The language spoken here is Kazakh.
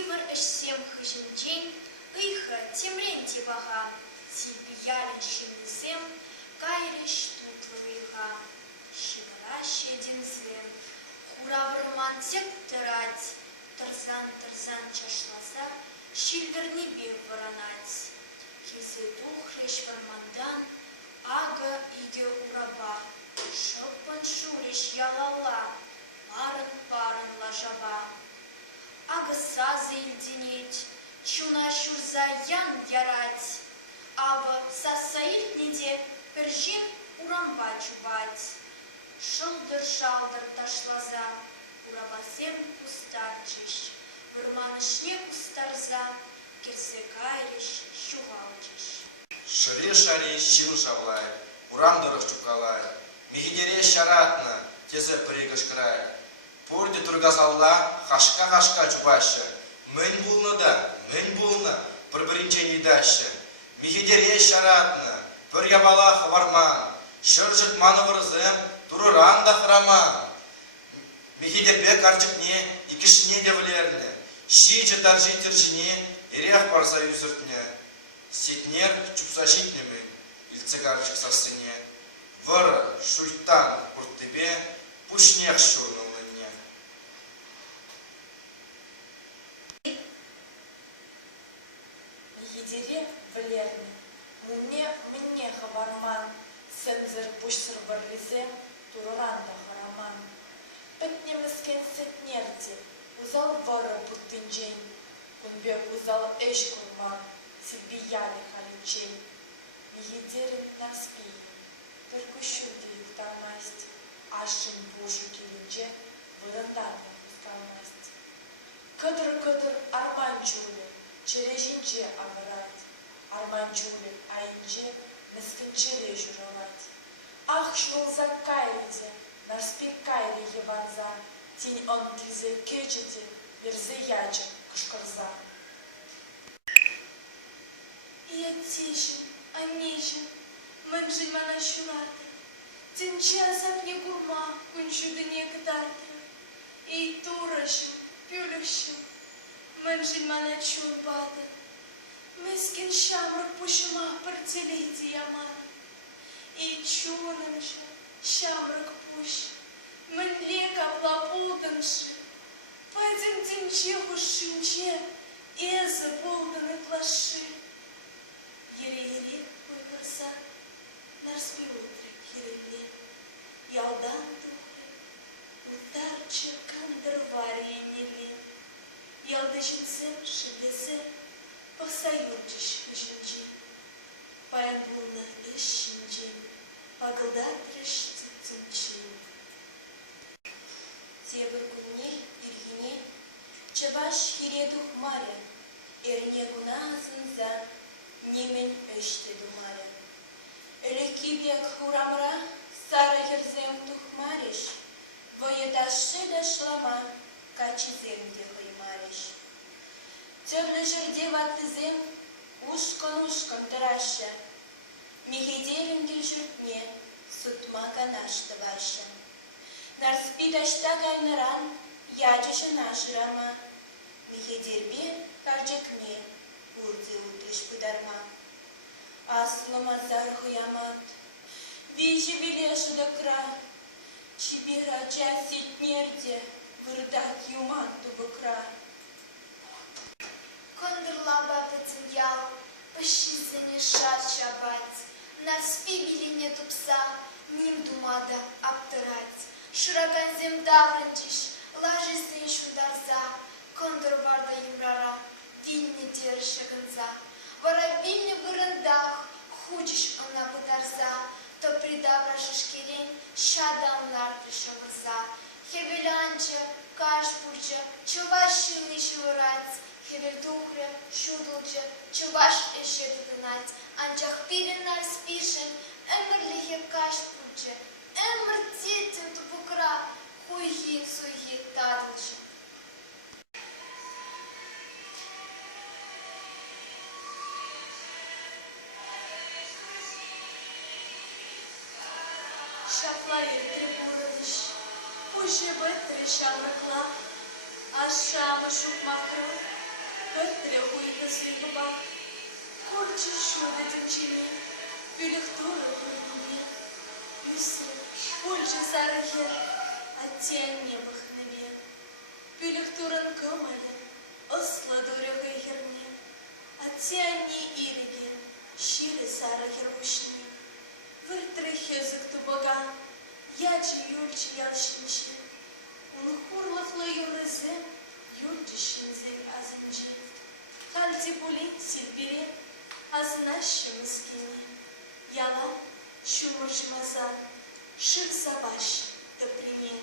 Тивр эшсем хышинчен, ыйха темрен тибаха, сильпиялен шиннесем, кайреш тутлывыйха. Щегораще дензем, хураврман тек тырать, тарзан чашлаза, щильверни бев воронать. Кизе тухреш вармандан, ага иге ураба, шоппан шуреш ялала, парын лажаба. Ага сазы ильденеть, чуна щурза ян ярать, ава сасаиль неде пержин урамба чубать. Шылдыр-шалдыр ташлаза, урабасем кустарчыш, вырманышне кустарза, керсе кайреш щугалчыш. Шыре-шаре щил жавлай, урамдырых чукалай, михидере шаратна, тезе пригыш край. Пурде тургазалла, хашка чубашы, мэн булна, бір-бірінче недашы. Михидере шаратна, бір ябалах варман, шыржыт манывырзым, турыран да храман. Михидербек арчыкне, икішне девлерне, ши жытар житержіне, ерех барса юзыртне. Сетнер чупса житнемін, илцегарчык сасыне, выр шуйттан курттыбе, пушнех шурнылыне. Михидере влерне, мне хаварман, сензер пушсыр варризе, туруранда хараман. Пэтнемескен сетнерде, узал вара буттынчен, кунбек узал эш курман, сильбияли халичей. Михидере наспи, только щуди юктармасть, ашын бушу келинче, вырындарда пускалмасть. Кыдыр арман чуле, чережинче агырать, арман чуле айынче, мескінчере журалать. Ах, швылза кайриде, нарспи кайри еванза, тень он кизе кечете, верзе яче кышкырза. Я тишин, а нежен, мэнжин мана щураты, тенче азапне гурма, кунчуды не кдарты, и турашым, пюлюшым, мэнжин мана чурбаты, мескин шамрак пушымах партелейди яман, и чунанжы, шамрак пуш, мэн лека плапулданжы, падем тенче хушинче, эзы полданы плаши. Ере-ере ойгырса, нарспи утрек ереле, ялдан тухы, утарчы кандыр вария неле, ялды жинсем шылесе, пасаюрчыш хыжынче, паян булны эшшинче, пагылдатрыш цыцынче. Тебір күнне, иргине, чабаш хире тухмаре, эрне гуна зынзан, немен өшті думаре. Элеки бек хурамра, сара ерзем тухмареш, воеташы да шлама, качи земде хаймареш. Тёрлі жерде ваттызем, ушкан тараша, михидерін кел жүртне, сутма канашты баша. Нарспи ташта кайныран, ячышы нашырама, михидербе каржекне, урды утрыш пыдарма. Аслыма зархы ямат, вижи билешы да кра, чибира часит нерде, вырдак юман тубыкра. Кондырлаба бітін пышизіне шат шабать, нарспи билине тупса, ним думада аптырать. Шыраган зем даврынчиш, лажызын шударза, кондыр варда юмрара, вильне держи гынза. Вара вильне вырындах, худиш она пыдарза, то придавра шишкерень, шаданлар пришамырза. Хевелянче, кашпурче, чувашины шевырать, хевел тухре, шудулче, чуваш эшеты дынать, анчах пирен нарспишен, эмрлихе кашпурче, эмр тетен тупукра, хуйхи-суйхи тадылче. Шаплавит трибурыныш, пуще быттыры шамракла, ашамы шук макру, Петряху и газыгба, корчи шура течение, пелехтура глубине. Юсре, польже зарахер, оттянь небах наве. Пелехтуран камале, осладуряга херне. Оттянь ириге, щире зарахер ушни. Выртрахезык тубага, яджи юльчи ялшинчи. Унхурлахла юрызе, юльчи шинзек азынчи. Халти були сильбире, азнащи мискини. Яла, шумыржи мазар, шир забаш, да примен.